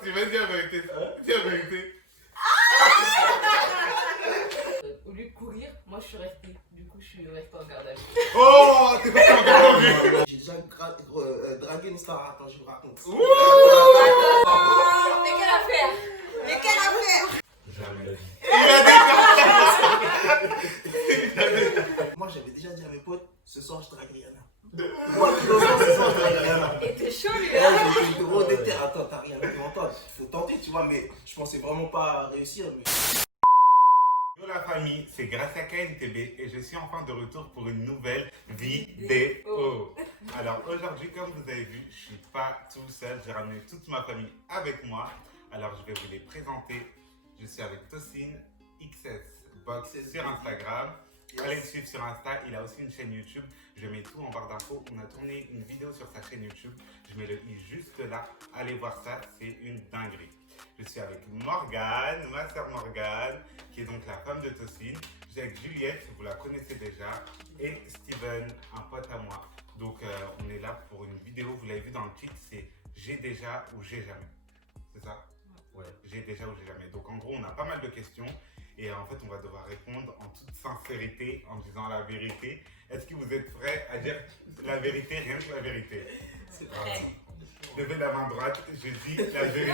Steven, dis la vérité. Dis la vérité. Au lieu de courir, moi je suis restée. Du coup, je suis restée en garde à vue. Oh, t'es pas en garde à vue. J'ai déjà dragué une star. Attends, je vous raconte. Mais quelle affaire! Mais quelle affaire! Jamais. Moi, j'avais déjà dit à mes potes, ce soir, je drague Rihanna. Moi qui le sens, ce soir, je drague Rihanna. Et t'es chaud, lui, Ouais, là! j'étais gros déter. Attends, t'as rien pu entendre. Faut tenter, tu vois, mais je pensais vraiment pas réussir. Mais... Yo la famille, c'est grâce à KNTB et je suis enfin de retour pour une nouvelle vidéo. Alors aujourd'hui, comme vous avez vu, je suis pas tout seul, j'ai ramené toute ma famille avec moi. Alors je vais vous les présenter. Je suis avec Tosin XS Box sur Instagram. Allez le suivre sur Insta, il a aussi une chaîne YouTube. Je mets tout en barre d'infos. On a tourné une vidéo sur sa chaîne YouTube. Je mets le i juste là. Allez voir ça, c'est une dinguerie. Je suis avec Morgane, ma soeur Morgane, qui est donc la femme de Tosin. Je suis avec Juliette, vous la connaissez déjà, et Steven, un pote à moi. Donc on est là pour une vidéo, vous l'avez vu dans le titre, c'est J'ai déjà ou j'ai jamais. C'est ça? Ouais, j'ai déjà ou j'ai jamais. Donc en gros, on a pas mal de questions et en fait, on va devoir répondre en toute sincérité, en disant la vérité. Est-ce que vous êtes prêts à dire la vérité, rien que la vérité? C'est parti. Levez la main droite, je dis la vérité.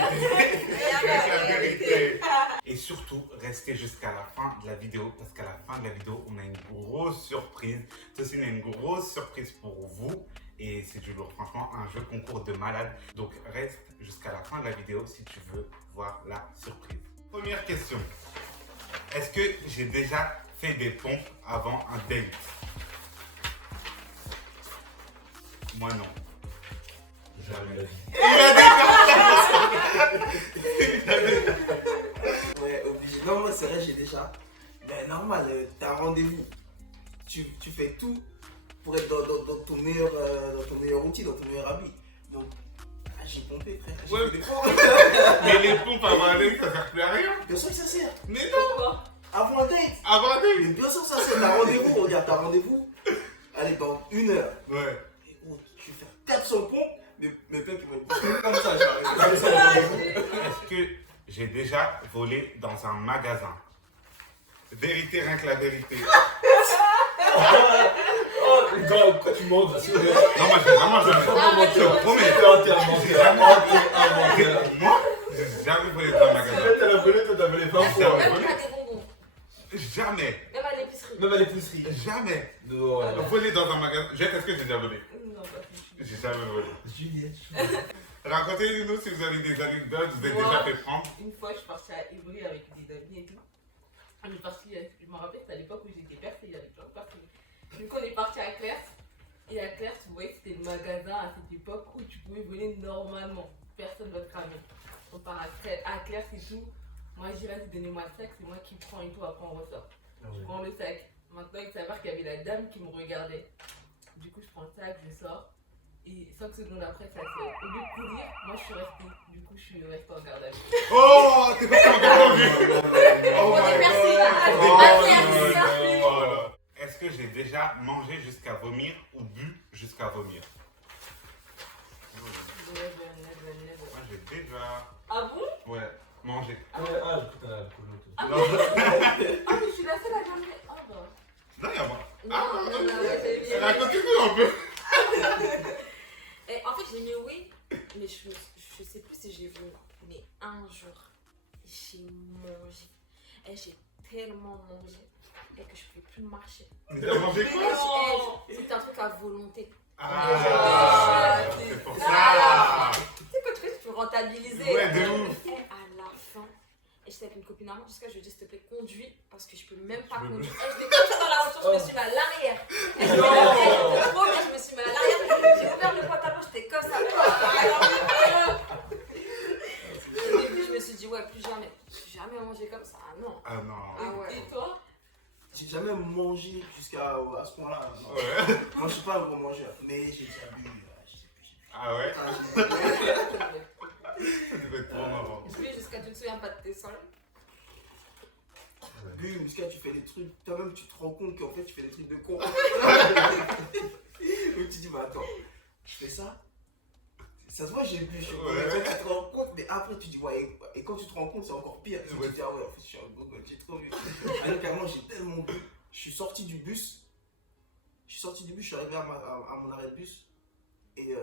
La vérité. Et surtout, restez jusqu'à la fin de la vidéo parce qu'à la fin de la vidéo, on a une grosse surprise. Ceci a une grosse surprise pour vous et c'est du lourd. Franchement, un jeu concours de malade. Donc reste jusqu'à la fin de la vidéo si tu veux voir la surprise. Première question. Est-ce que j'ai déjà fait des pompes avant un date? Moi non. Jamais. Ouais, obligé. Non, moi, c'est vrai, j'ai déjà. Ben, normal, t'as un rendez-vous. Tu fais tout pour être dans ton meilleur outil, dans ton meilleur habit. Donc, j'ai pompé, frère. J'ai Ouais. fait des pompes. Mais les pompes avant un date, ça sert plus à rien. Bien sûr que ça sert. Mais non. Pourquoi? Avant un date. Avant un Mais date. bien sûr que ça sert. T'as rendez-vous. Regarde, t'as rendez-vous. Allez, dans 1 heure. Ouais. Et gros, tu vais faire 400 pompes. Mes pecs, ils vont être comme ça. J'arrive comme ça. Est-ce que j'ai déjà volé dans un magasin? Vérité, rien que la vérité. Oh, gars, pourquoi tu montes dessus? Non, moi j'ai vraiment jamais. Je te promets. C'est entièrement J'ai jamais- Moi, j'ai jamais volé dans un Si magasin. là, t'as la volée, toi, t'as volé 20 fois. Ouais. Même pas des bonbons. Jamais. Même à l'épicerie. Même à l'épicerie. Jamais. Non, ouais. Voler dans un magasin. Jette, est-ce que j'ai déjà volé? Non, pas plus. J'ai jamais volé. Juliette. Racontez-nous si vous avez des anecdotes, vous êtes Moi. déjà fait prendre. Une fois, je suis partie à Ivry avec des amis et tout. Je suis partie, je me rappelle, c'était à l'époque où j'étais percée avec plein de personnes. Du coup, on est parti à Claire's. Et à Claire's, tu voyais que c'était le magasin à cette époque où tu pouvais voler normalement. Personne ne va te cramer. On part à Claire's et tout. Moi, j'ai dit, donnez-moi le sac, c'est moi qui prends et tout, après on ressort. Je prends le sac. Maintenant, il s'avère qu'il y avait la dame qui me regardait. Du coup, je prends le sac, je sors. Et 5 secondes après, ça fait. Au lieu de courir, moi je suis restée. Du coup, je suis restée en garde à vue. Oh, t'es pas en garde à vue. Oh On my est percé. God. Ah, Oh merci. my God. Est-ce que j'ai déjà mangé jusqu'à vomir ou bu jusqu'à vomir? Moi j'ai déjà. Ah bon? Ouais, mangé. Ah, putain, la colo, tout. Ah, Non, mais je suis la seule à jamais. Ah bah. non, il y a moi. Non, j'ai mis. Racontez-nous un peu. Et en fait, j'ai mis oui, mais je sais plus si j'ai vu. Mais un jour, j'ai mangé. Et j'ai tellement mangé et que je ne pouvais plus marcher. Mais t'as mangé quoi? C'était un truc à volonté. Ah, c'est pour ça. Tu sais, quand tu fais, tu peux rentabiliser. Ouais, de ouf. Et à la fin, et j'étais avec une copine à moi, jusqu'à je lui ai dit, s'il te plaît, conduis, parce que je peux même pas conduire. Et j'étais comme ça dans la voiture, je me suis mis à l'arrière. Et je me trop bien, je me suis mis à l'arrière. J'ai ouvert le pantalon, j'étais comme ça. Au début, je me suis dit, ouais, plus jamais. Jamais manger comme ça. Ah non. Ah non. Ah ouais. Et toi? J'ai jamais mangé jusqu'à à ce point-là. Non. Ouais. Moi, je suis pas un gros mangeur, mais j'ai déjà bu. Je sais plus. Ah ouais? Ah, Ça devait être trop marrant. Je vais jusqu'à tu te souviens pas de tes sols. Bu, jusqu'à tu fais des trucs. Toi-même, tu te rends compte qu'en fait, tu fais des trucs de con. Où tu dis, mais attends, je fais ça. Ça se voit, j'ai bu, Ouais. tu te rends compte, mais après tu dis, ouais, et quand tu te rends compte, c'est encore pire. Tu Ouais. te dis, ah ouais, en fait, je suis un gogol, j'ai trop bu. Alors, carrément, j'ai tellement bu. Je suis sorti du bus, je suis arrivé à mon arrêt de bus, et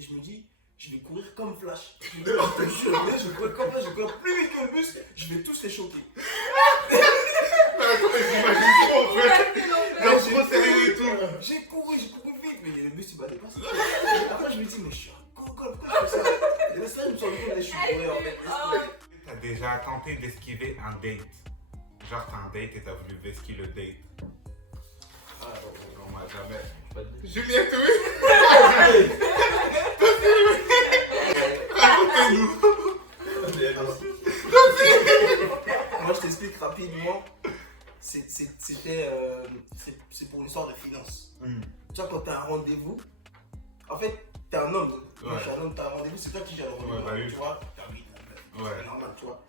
je me dis, je vais courir comme Flash. Je te jure, je vais courir comme Flash, je vais courir plus vite que le bus, je vais tous les choquer. Mais attends, mais j'imagine trop en fait. Genre trop sérieux et tout. J'ai couru vite, mais le bus il m'a dépassé. Après, je me dis, mais je suis un gogol, pourquoi je fais ça? Et là, c'est là que je me suis rendu compte que je suis bourré en fait. T'as déjà tenté d'esquiver un date? Genre t'as un date et t'as voulu esquiver le date? Ah, Non, moi jamais. Pas de date. Juliette, oui. Racontez-nous. moi, je t'explique rapidement. C'est pour une histoire de finances. Tu vois, quand t'as un rendez-vous, en fait, t'es un homme. Moi, je suis un homme, t'as un rendez-vous, c'est toi qui gères le rendez-vous. Ouais, bah oui. Tu vois, t'as envie, Ouais. c'est normal, tu vois.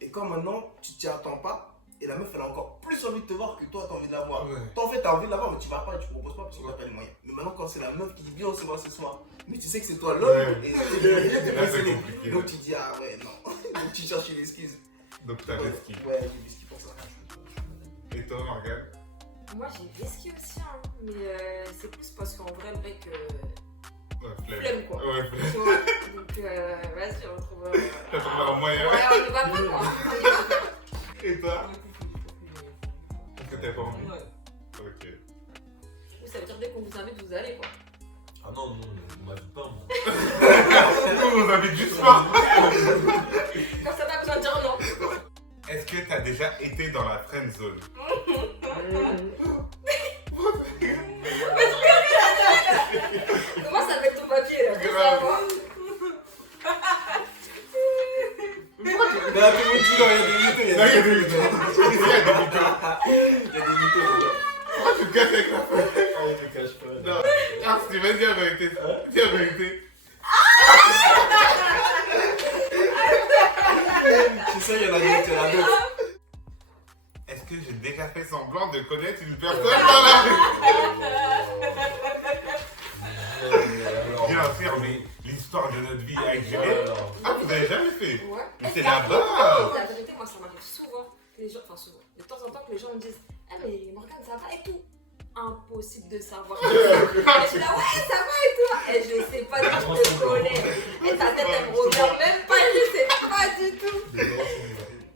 Et quand maintenant, tu t'y attends pas, et la meuf, elle a encore plus envie de te voir que toi, t'as envie de la voir. Ouais. Toi, en fait, t'as envie de la voir, mais tu vas pas, tu proposes pas parce que t'as pas les moyens. Mais maintenant, quand c'est la meuf qui dit bien, on se voit ce soir, mais tu sais que c'est toi l'homme, Ouais. et t'es Là, pas c'est scellé. compliqué. Donc tu dis, ah ouais, non. Donc tu cherches une excuse. Donc t'as esquivé. Ouais, j'ai vu ce qu'il pense ça. Et toi, Morgane? Moi, j'ai vesqué aussi, hein, mais c'est plus parce qu'en vrai, le mec, Ouais, flemme quoi. Ouais, flemme. Tu vois. Donc, vas-y, on trouve. T'as trouvé un moyen. Ouais, on y va pas quoi. Et toi? Parce que t'as pas envie? Ouais. Ok. Ou ça veut dire dès qu'on vous invite, vous allez quoi. Ah non, non, on m'invite pas, moi. Nous, on nous invite juste pas. Quand ça n'a besoin de dire non. Est-ce que t'as déjà été dans la friend zone? Comment ça avec ton papier là? Grave. Mais là, tout le monde dit non, il y a des mythos. Là, il y a des mythos. Ici, il y a des mythos. Il y a des mythos. Pourquoi tu te casses avec la feuille? Ah, je te cache pas. Non. Ah, si, vas-y, dis la vérité. Dis la vérité. C'est ça, il y en a d'autres, il y en a d'autres. Est-ce que j'ai déjà fait semblant de connaître une personne dans la rue? Bien sûr, mais l'histoire de notre vie avec Juliette. Ah, vous avez jamais fait? Ouais. Mais c'est la base. La vérité, moi, ça m'arrive souvent que les gens, enfin souvent, de temps en temps que les gens me disent, ah mais Morgane, ça va et tout. Impossible de savoir. Et je suis là, ouais, ça va et toi? Et je sais pas du tout, je te connais. Et ta tête, elle me regarde même pas, je sais pas du tout.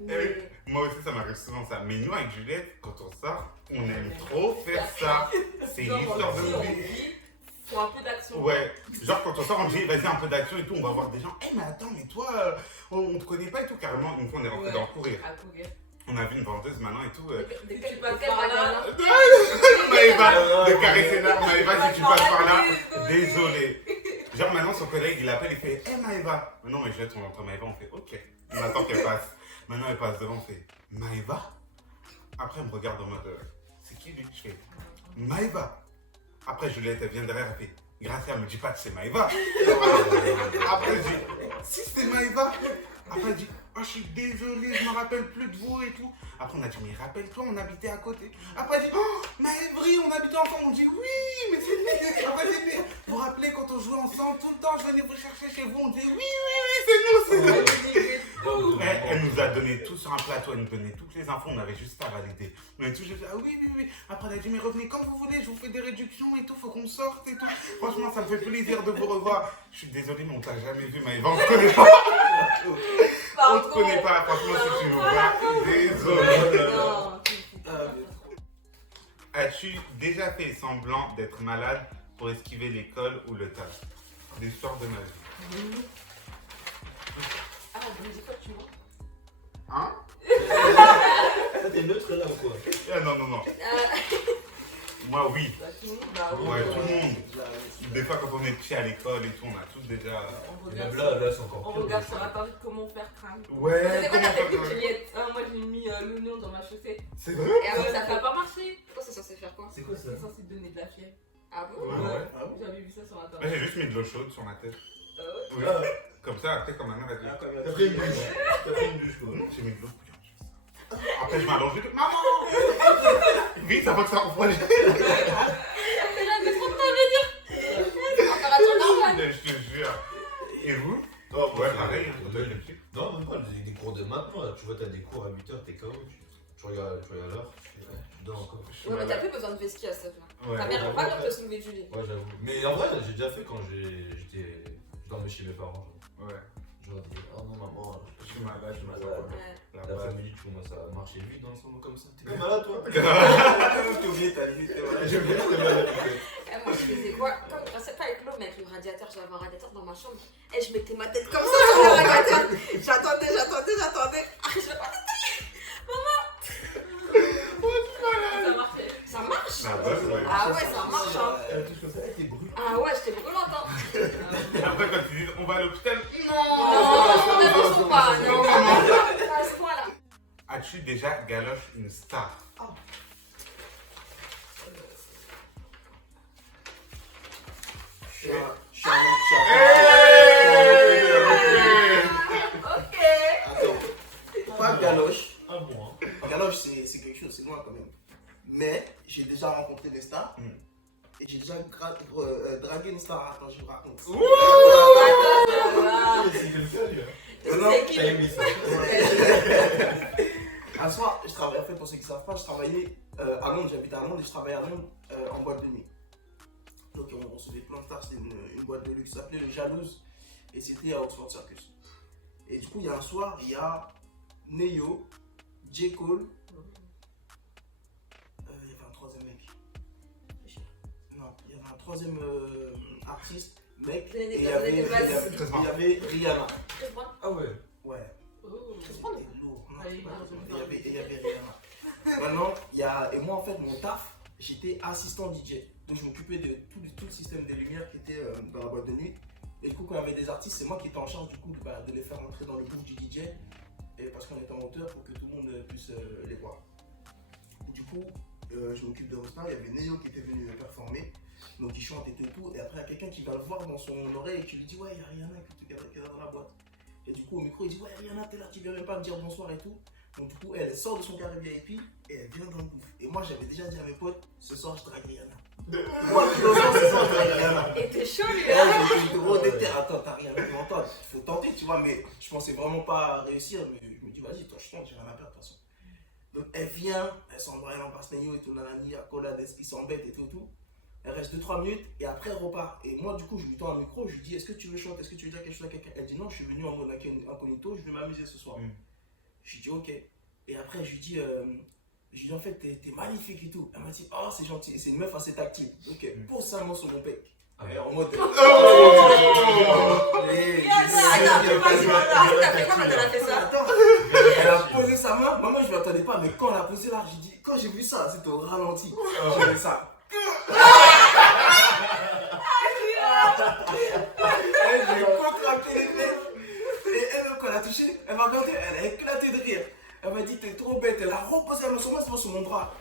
Mais Moi aussi, ça m'arrive souvent ça. Mais nous, avec Juliette, quand on sort, on aime trop faire ça. C'est Genre, l'histoire de on nos dit, vies. faut un peu d'action. Ouais, genre quand on sort, on dit vas-y un peu d'action et tout, on va voir des gens. Eh mais attends, mais toi, on te connaît pas et tout. Carrément, une fois on est rentré Ouais. dans courir. À courir. On a vu une vendeuse maintenant et tout. de Tu quel passes quel par là. magasin? Maëva, de caresser là, Maëva, si tu passes par là, désolé. Genre maintenant son collègue il appelle, il fait eh Maëva. Non mais Juliette, on entend Maëva, on fait ok. On attend qu'elle passe. Maintenant elle passe devant, on fait Maëva. Après elle me regarde en mode c'est qui lui? Je fais Maëva. Après Juliette elle vient derrière, elle fait Gracia, me dis pas que c'est Maëva. Après elle dit si c'est Maëva. Après elle dit oh je suis désolée, je me rappelle plus de vous et tout. Après on a dit mais rappelle-toi, on habitait à côté. Après elle dit oh Maëvry, on habitait ensemble. On dit oui mais c'est lui. Après elle dit vous vous rappelez quand on jouait ensemble tout le temps, je venais vous chercher chez vous. On dit oui c'est nous. Elle nous a donné tout sur un plateau, elle nous donnait toutes les infos, on avait juste à valider. On a tout juste dit ah oui. Après elle a dit mais revenez quand vous voulez, je vous fais des réductions et tout, faut qu'on sorte et tout. Franchement ça me fait plaisir de vous revoir. Je suis désolé mais on t'a jamais vu Maëva, on te connaît pas. On te connaît pas, franchement si tu nous vois, désolé. Non. As-tu déjà fait semblant d'être malade pour esquiver l'école ou le taf? L'histoire de ma vie. Ah, je me dis quoi, tu vois? Hein? T'es neutre là ou quoi? Ah, non. Moi oui. Bah, tout le monde, bah, Ouais, tout le monde. Là, Des fois quand on est petit à l'école et tout, on a tous déjà... On Et même regarde, là, c'est encore on pire. regarde sur internet comment faire crème. Ouais, C'est quoi ta technique, faire- Juliette? Ah, moi j'ai mis l'oignon dans ma chaussette. C'est vrai? Et après, ça Ça fait n'a pas marché. Toi, c'est censé faire quoi? C'est quoi ça? C'est censé donner de la fièvre. Ah bon? Ouais. Ah bon? J'avais vu ça sur Moi internet. j'ai juste mis de l'eau chaude sur ma tête. Ouais. Oui. Ah, Comme ça, après quand ma mère a dit... Ah, quand T'as pris une douche. T'as pris une douche quoi. Non, j'ai mis de l'eau bouillante. j'ai fait ça. Après je m'allonge, je dis maman. Vite, ça va que ça refroidit. C'est là, mais trop de temps, je veux dire. Température normale. Je te jure. Et vous? Non, moi, Ouais, c'est- pareil. Non, même pas, des cours de maintenant, là. Tu vois, t'as des cours à 8h, t'es KO. Tu regardes l'heure, tu dors encore. Je suis Ouais, mais t'as malade. plus besoin de vesquille à ce là. Ouais. Ta mère ouais, va pas ouais. comme te soulever du lit. Ouais, j'avoue. Mais en vrai, j'ai déjà fait quand j'étais. Je dormais chez mes parents. Ouais. Je leur dis, oh non, maman, Je suis malade, je suis malade. Ouais. l'après-midi, tu commences à marcher vite dans le salon comme ça. T'es pas malade, toi? T'as oublié ta limite. Voilà. J'aime bien, t'es malade. Eh, moi, je faisais quoi? C'est pas avec l'eau, mais avec le radiateur. J'avais un radiateur dans ma chambre. Et je mettais ma tête comme ça sur le radiateur. J'attendais. Ah, je vais pas. Ça marchait. Ça marche? Ah ouais, ouais. Ah ouais, ça marche. Hein. Elle touche comme ça, elle t'es brûlée. Ah ouais, j'étais brûlante. Hein. Et après, quand tu dis on va à l'hôpital, Non, ne touche pas. Non, à ce point-là. as-tu déjà galoche une star? Je suis un Ok. Attends, pas galoche. Ah bon, hein. Galoche, c'est quelque chose, c'est loin quand même. Mais j'ai déjà rencontré des stars. Et j'ai déjà dragué une star. Attends, je vous raconte. C'est quelqu'un, lui. Hein. Non, C'est qui? T'as aimé ça? un soir, je travaillais, en fait, pour ceux qui ne savent pas, je travaillais à Londres, j'habite à Londres et je travaillais à Londres en boîte de nuit. Donc on recevait plein de stars, c'était une boîte de luxe qui s'appelait le Jalouse et c'était à Oxford Circus. Et du coup, il y a un soir, il y a Neo, J. Cole, il y avait un troisième mec. Non, il y avait un troisième artiste, mec, Donnez des et il y bases, avait, donnez des bases. il y avait Rihanna. Chris Brown. Ah ouais. Ouais. Oh. C'était lourd. Non, Allez, c'est pas non, lourd. je vais Il y avait Rihanna. Maintenant, et moi en fait, mon taf, j'étais assistant DJ. Donc je m'occupais de tout le système des lumières qui était dans la boîte de nuit. Et du coup, quand il y avait des artistes, c'est moi qui étais en charge du coup de les faire entrer dans le booth du DJ. Et parce qu'on était en hauteur pour que tout le monde puisse les voir. Du coup, je m'occupe de Rostar. Il y avait Neo qui était venu performer. Donc il chante et tout. Et après, il y a quelqu'un qui va le voir dans son oreille et qui lui dit ouais, il y a Rihanna qui est dans la boîte. Et du coup, au micro, il dit ouais, Rihanna, t'es là, tu viens même pas me dire bonsoir et tout. Donc du coup, elle sort de son carré VIP et elle vient dans le bouffe. Et moi, j'avais déjà dit à mes potes, ce soir, je drague Rihanna. Moi, ce soir, je drague Rihanna. Et t'es chaud, lui, Et là. là, j'étais trop déter. Attends, t'as rien à entendre. Faut tenter, tu vois. Mais je pensais vraiment pas réussir. Mais je me dis, vas-y, toi, je tente, j'ai rien à perdre de toute façon. Donc elle vient, elle s'embrasse, elle embrasse Neo et tout, nanani, accolade, il s'embête et tout. Elle reste 2-3 minutes et après elle repart. Et moi, du coup, je lui tends un micro, je lui dis, est-ce que tu veux chanter, est-ce que tu veux dire quelque chose à quelqu'un? Elle dit, non, je suis venu en mode incognito, je vais m'amuser ce soir. Je lui dis, ok. Et après, je lui dis, en fait, t'es magnifique et tout. Elle m'a dit, oh, c'est gentil. Et c'est une meuf assez tactile. Donc, pose sa main sur mon pec. Et en mode. Attends, vas-y, voilà. T'as fait quoi quand elle a fait ça? Attends, elle a posé sa main. Maman, je ne m'attendais pas, mais quand elle a posé là, j'ai dit, quand j'ai vu ça, c'était au ralenti. J'ai vu ça. J'ai contracté les fesses. Et elle, quand elle a touché, elle m'a regardé, elle a éclaté de rire. Elle m'a dit, t'es trop bête. Elle a reposé la main sur moi, c'est pas sur mon bras.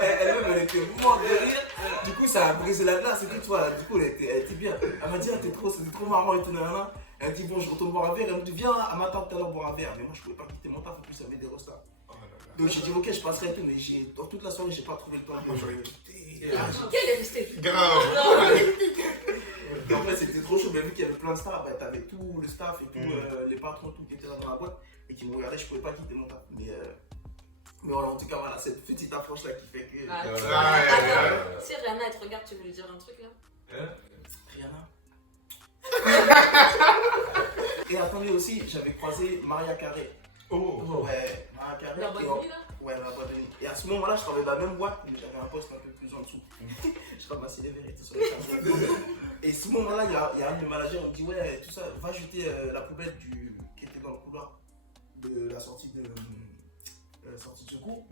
Elle-même, elle était morte de rire. Du coup, ça a brisé la glace et tout, tu vois. Du coup, elle était bien. Elle m'a dit, ah, c'était trop marrant et tout, nanana. Elle dit, bon, je retourne boire un verre. Elle me dit, viens à ma tante tout à l'heure boire un verre. Mais moi, je pouvais pas quitter mon taf, en plus, il y avait des restas. Donc, j'ai dit, ok, je passerai et tout, mais dans toute la soirée, j'ai pas trouvé le temps. Moi, j'aurais quitté. Quelle est restée? Grave. En fait, c'était trop chaud, mais vu qu'il y avait plein de stars, bah, t'avais tout le staff et tout, les patrons, tout qui étaient là dans la boîte et qui me regardaient, je pouvais pas quitter mon taf. Mais voilà, en tout cas, voilà, cette petite approche là qui fait que. Ah, Ouais. si Rihanna, elle te regarde, tu veux lui dire un truc là? Rihanna. Et attendez aussi, j'avais croisé Maria Carré. Oh. Ouais, Maria Carré. La bonne et nuit là? Ouais, la boîte de nuit. Et à ce moment-là, je travaillais dans la même boîte, mais j'avais un poste un peu plus en dessous. Je ramassais les vérités sur les tables. Et à ce moment-là, il y a un de mes managers qui me dit, ouais, tout ça, va jeter la poubelle qui était dans le couloir de la sortie de secours.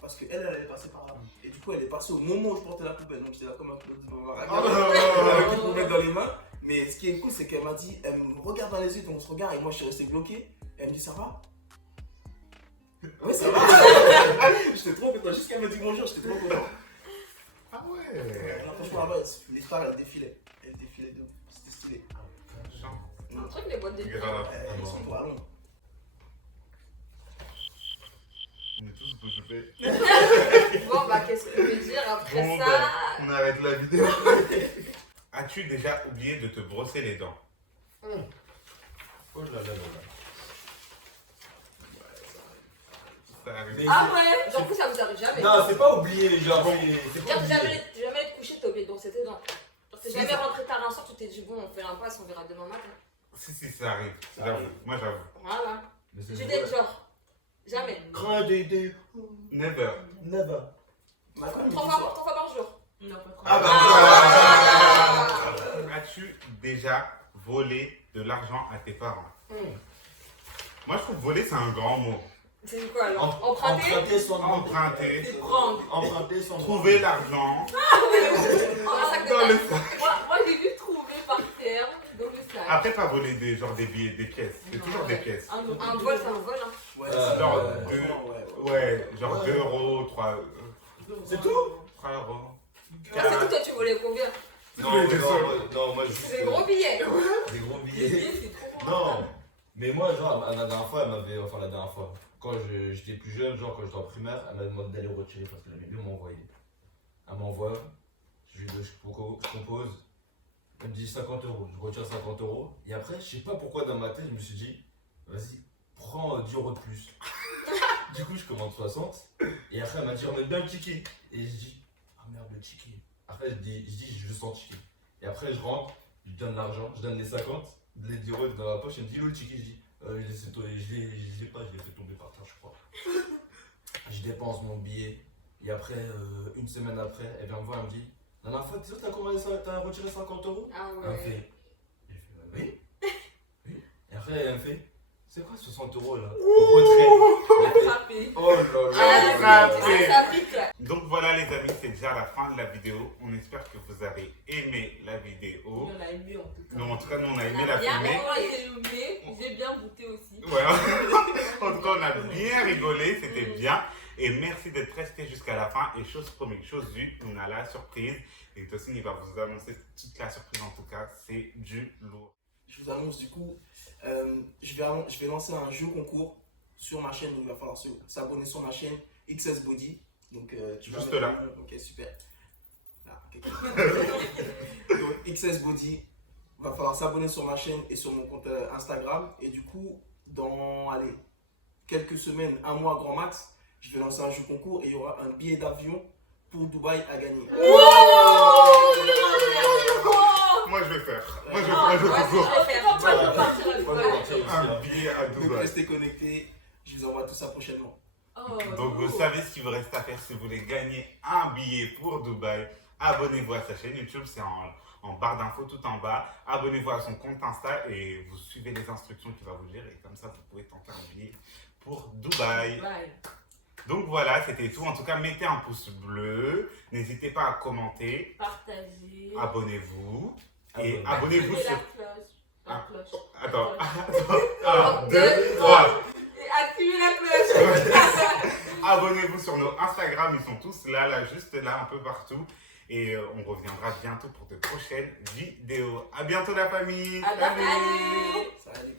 Parce qu'elle allait passer par là. Et du coup, elle est passée au moment où je portais la poubelle. Donc j'étais là comme un peu dans ma avec une poubelle dans les mains. Mais ce qui est cool, c'est qu'elle m'a dit, elle me regarde dans les yeux, donc on se regarde, et moi je suis resté bloqué. Elle me dit, ça va? Ouais, ça va. J'étais trop content. Jusqu'à qu'elle me dit bonjour, j'étais trop content. Ah ouais. Là, franchement, là-bas, les stars, elles défilaient. Elles défilaient de ouf. C'était stylé. Un truc, les boîtes de nuit. Grave. Elles sont trop à Londres. On est tous bouche bée. Bon, bah, qu'est-ce que je veux dire après Bon, ça? ben, on arrête la vidéo. As-tu déjà oublié de te brosser les dents? Oh là là là là. Ça arrive. Mais Ah ouais. Genre, que ça vous arrive jamais? Non, c'est pas oublié, genre, c'est pas Genre, oublié. jamais te coucher, t'as oublié de brosser tes dents. Genre, t'es Si, jamais ça- rentré tard un soir, tu t'es dit, bon, on fait un passe, on verra demain matin. Si, ça arrive. Ça J'avoue. arrive. Moi, j'avoue. Voilà. Mais c'est Je vrai. dis, genre, jamais. Grand dédé. Never. Never. Ma femme me dit 3 ça. fois par jour. Non, pas trop. Ah bah, Ah. As-tu déjà volé de l'argent à tes parents? Moi, je trouve voler, c'est un grand mot. C'est quoi alors? Emprunter? Emprunter son Emprunter, C'est prendre. Emprunter son trouver l'argent Dans un sac de dans le taxi. sac. Moi j'ai vu trouver par terre dans le sac. Après, pas voler des billets, des pièces. C'est Non, toujours des pièces. Un Un vol, c'est un vol. Hein. Ouais, Genre, franchement, ouais. Ouais, genre Ouais. 2 euros, 3 C'est tout? 3 euros. Ah, c'est tout, toi, tu volais combien? Non, moi je C'est des gros billets. Des gros Les billets. billets, c'est trop Non, mais moi, genre, la dernière fois, elle m'avait. Enfin, la dernière fois, quand j'étais plus jeune, genre, quand j'étais en primaire, elle m'a demandé d'aller retirer parce qu'elle aimait bien m'envoyer. Elle m'envoie, je compose, elle me dit 50 euros. Je retire 50 euros. Et après, je sais pas pourquoi dans ma tête, je me suis dit, vas-y, prends 10 euros de plus. Du coup, je commande 60. Et après, elle m'a dit, remets bien le ticket. Et je dis, ah merde, le ticket. Après, je dis, je veux 100 tickets. Et après, je rentre, je donne l'argent, je donne les 50, les 10 euros dans la poche. Elle me dit, où le ticket? Je dis, je l'ai pas, je l'ai fait tomber par terre, je crois. Je dépense mon billet. Et après, une semaine après, elle vient me voir, elle me dit, la dernière fois, tu sais, t'as retiré 50 euros? Ah Elle me ouais. fait, j'ai fait, oui. Oui. Et après, elle me fait, c'est quoi 60 euros là? Retrait. attrapé. Oh là Ah, là. ça pique là. Donc voilà les amis, c'est déjà la fin de la vidéo. On espère que vous avez aimé la vidéo. On a aimé en tout cas. Nous en tout cas, nous on a aimé On a la bien filmer. Moi j'ai aimé, j'ai bien goûté aussi. Ouais. En tout cas, on a bien rigolé, c'était bien. Et merci d'être resté jusqu'à la fin. Et chose promise, chose vue, on a la surprise. Et Tosin, il va vous annoncer toute la surprise en tout cas. C'est du lourd. Je vous annonce du coup, je vais lancer un jeu concours sur ma chaîne. Il va falloir s'abonner sur ma chaîne XS Body. Donc, tu vas Juste mettre là. le nom. Ok, super. Là, ok. Donc, XS Body, il va falloir s'abonner sur ma chaîne et sur mon compte Instagram. Et du coup, dans allez, quelques semaines, un mois grand max, je vais lancer un jeu concours et il y aura un billet d'avion pour Dubaï à gagner. Moi je vais faire. Moi je vais Ah, faire le moi aussi, concours. je vais faire. Moi je vais partir avec Moi, toi. je vais partir aussi, Un hein. billet à Donc, Dubaï. restez connectés. Je vous envoie tout ça prochainement. Oh, Donc vous lourd. savez ce qu'il vous reste à faire si vous voulez gagner un billet pour Dubaï. Abonnez-vous à sa chaîne YouTube, c'est en barre d'infos tout en bas. Abonnez-vous à son compte Insta et vous suivez les instructions qu'il va vous dire. Et comme ça, vous pouvez tenter un billet pour Dubaï. Bye. Donc voilà, c'était tout. En tout cas, mettez un pouce bleu. N'hésitez pas à commenter. Partagez. Abonnez-vous. Et Abonnez-vous. abonnez-vous Activez sur... la cloche. La Ah. cloche. Attends, La 1, cloche. 2, 3. Et activez la cloche. Abonnez-vous sur nos Instagram, ils sont tous là, juste là, un peu partout. Et on reviendra bientôt pour de prochaines vidéos. À bientôt la famille. À bientôt. Ça allait.